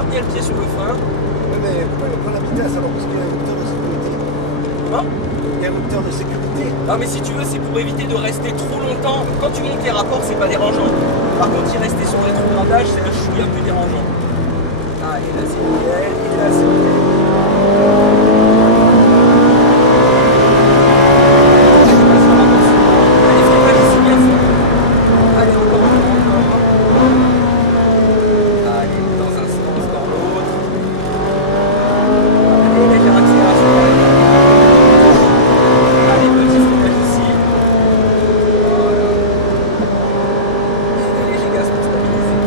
garde bien le pied sur le frein. Ouais, mais pourquoi il prend la vitesse alors? Parce qu'il y a un moteur de sécurité. Comment? Il y a un moteur de sécurité. Non mais si tu veux, c'est pour éviter de rester trop longtemps. Quand tu montes les rapports, c'est pas dérangeant. Par contre, y rester sur les rétrogradage, c'est un chouïa un peu dérangeant. Allez, là c'est nickel, et là c'est nickel. Allez, freinage ici bien fort. Allez, encore un peu, encore. Allez, dans un sens, dans l'autre. Allez, légère accélération par les mains. Allez, petit freinage ici. Voilà. Et léger gaz pour stabiliser.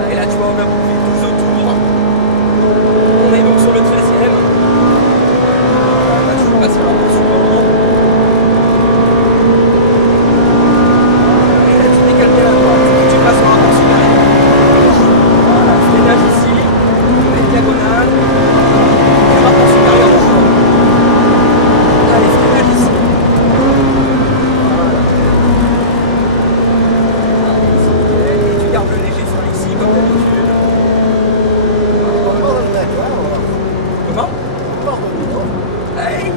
Allez, là tu vois, on a bouclé 12 autours. On est donc sur le 13e. Là, tu peux passer par le suivant. Et là, tu décales bien la droite. Et tu passes au rapport supérieur. Voilà, freinage ici. Belle diagonale. Et rapport supérieur encore. Allez, freinage ici. Voilà. Et tu gardes le léger frein ici, comme d'habitude. On part dans le mec, là, voilà. Comment? On part dans le mec.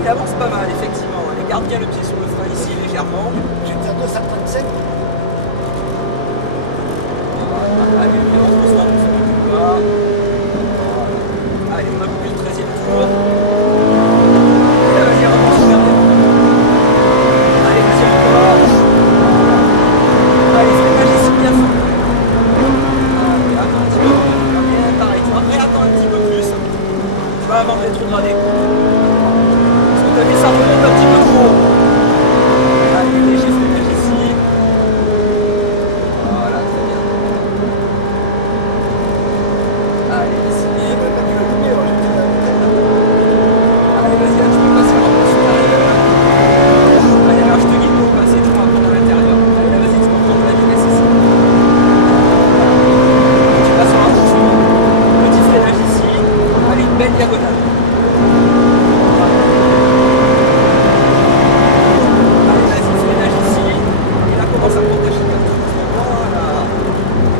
Il avance pas mal, effectivement. Allez, garde bien le pied sur le frein ici, légèrement. J'étais à 235. Voilà. Allez, le pied rentre doucement, on se recule pas. Voilà. Allez, on a bouclé le 13e tour. Et là, vas-y, rapport supérieur. Allez, vas-y, encore. Allez, freinage ici, bien fort. Allez, attends un petit peu. Bien, pareil, tu vas réattends un petit peu plus. Tu vas avant de rétrograder. Parce que tu as vu, ça remonte un petit peu trop haut. Allez, léger freinage ici. Voilà, très bien. Allez, ici. Allez, vas-y, là, tu peux passer en rapport supérieur. Allez, alors je te guide pour passer, tu vas prendre à l'intérieur. Allez, là, vas-y, tu vas prendre la vitesse ici. Tu passes en rapport suivant. Petit freinage ici. Allez, une belle diagonale. Allez, vas-y, freinage ici. Et là, commence à prendre ta chicane. Voilà.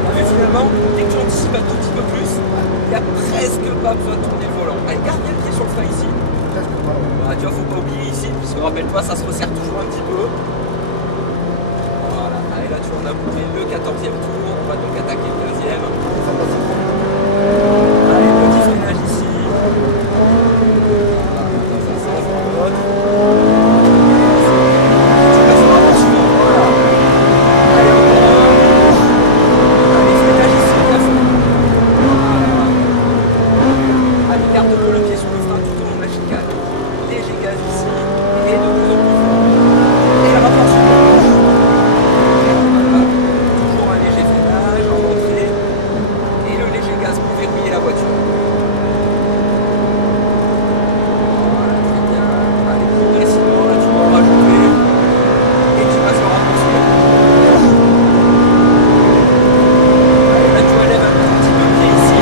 T'as vu, finalement, dès que tu anticipes un tout petit peu plus, il n'y a presque pas besoin de tourner le volant. Allez, garde bien le pied sur le frein ici. Voilà, tu vois, faut pas oublier ici, puisque rappelle-toi, ça se resserre toujours un petit peu. Voilà. Allez, là, tu vois, on a bouclé le 14e tour. On va donc attaquer le 15e. Allez, petit freinage ici. Voilà, dans un sens, dans l'autre. Tu passes au rapport suivant. Voilà. Allez, encore un. Allez, freinage ici, bien fort. Voilà. Allez, garde le pied sur le frein tout au long de la chicane. Léger gaz ici. Et de plus en plus fort. Et le rapport suivant. Voilà. Toujours un léger freinage en entrée. Et le léger gaz pour verrouiller la voiture. Voilà, très bien. Allez, progressivement, là tu vas en rajouter. Et tu passes au rapport suivant. Allez, là tu relèves un petit peu le pied ici.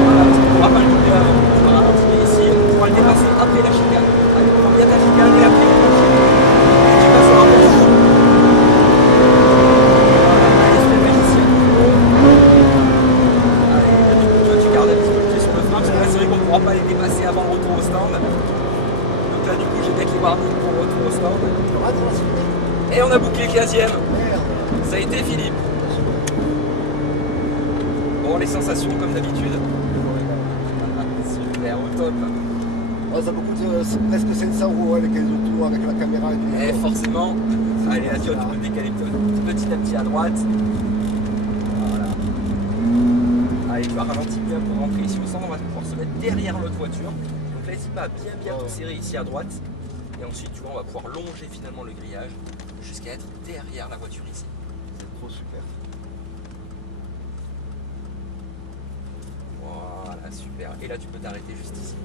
Voilà, tu ne pourras pas le doubler avant. Tu vas ralentir ici, on pourra le dépasser après la chicane. Allez, prends bien ta chicane et après et tu passes au rapport suivant. Voilà, allez, freinage ici à nouveau. Allez, toi tu gardes un petit peu le pied sur le frein, parce que là c'est vrai qu'on ne pourra pas les dépasser avant le retour au stand. Donc là du coup j'ai peut-être les warnings pour le retour au stand. Et on a bouclé le 15e. Ça a été Philippe. Bon, les sensations comme d'habitude. Super, au top. Ouais, ça me coûte presque 500 € avec les autos, avec la caméra et tout. Et forcément, allez là tu vois, tu peux te décaler petit à petit à droite. Voilà. Allez, tu vas ralentir bien pour rentrer ici au centre, on va pouvoir se mettre derrière l'autre voiture. Donc là, n'hésite pas à bien te serrer ici à droite. Et ensuite, tu vois, on va pouvoir longer finalement le grillage jusqu'à être derrière la voiture ici. C'est trop super. Voilà, super. Et là, tu peux t'arrêter juste ici.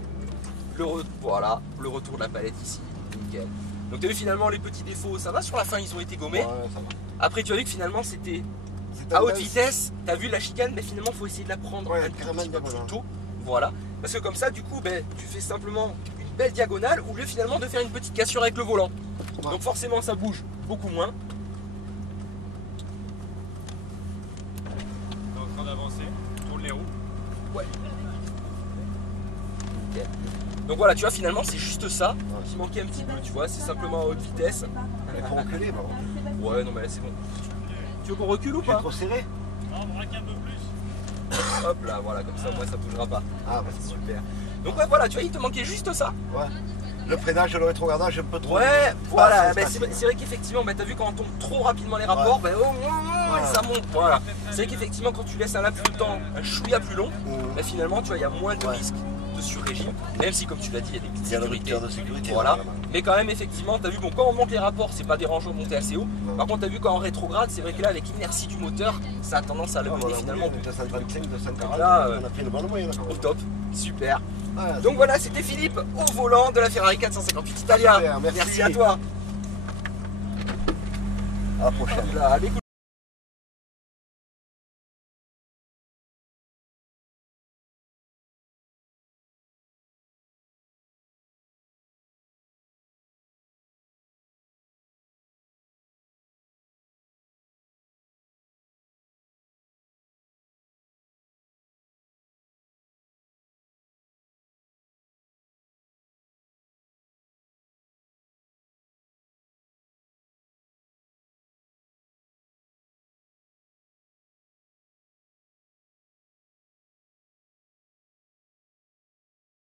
Voilà, le retour de la palette ici. Nickel. Donc tu as vu finalement les petits défauts, ça va, sur la fin ils ont été gommés. Ouais, ça va. Après tu as vu que finalement c'était à haute vitesse, tu as vu la chicane, mais finalement il faut essayer de la prendre un petit peu plus tôt. Voilà. Parce que comme ça du coup tu fais simplement une belle diagonale au lieu finalement de faire une petite cassure avec le volant. Ouais. Donc forcément ça bouge beaucoup moins. On est en train d'avancer, tourne les roues. Ouais, Ok. Donc voilà, tu vois, finalement, c'est juste ça qui manquait un petit peu, tu vois, c'est simplement à haute vitesse. Il faut reculer, bah. Ouais, non, mais là, c'est bon. Tu veux qu'on recule ou Tu es pas? trop serré? Non, on braque un peu plus. Hop là, voilà, comme ça, moi, ça bougera pas. Ah, bah, C'est super. Donc ouais, voilà, tu vois, il te manquait juste ça. ouais. Le freinage, le rétrogradage, un peu trop. Ouais, voilà, c'est bah, c'est vrai qu'effectivement, bah, t'as vu quand on tombe trop rapidement les rapports, bah, ça monte, voilà. C'est vrai qu'effectivement, quand tu laisses un laps de temps un chouïa plus long, bah, finalement, tu vois, il y a moins de risques de sur-régime, même si, comme tu l'as dit, il y a des petites Il y a le sécurités. rupture de sécurité. Voilà, là. mais quand même, effectivement, t'as vu, bon, quand on monte les rapports, c'est pas dérangeant de monter assez haut. Par contre, t'as vu, quand on rétrograde, c'est vrai que là, avec l'inertie du moteur, ça a tendance à le mener finalement 235, 240, là, on a pris le bon moyen. au top. Super. Ouais, Donc voilà, c'était Philippe au volant de la Ferrari 458 Italia. Super, merci. Merci à toi. à la prochaine. Là, allez,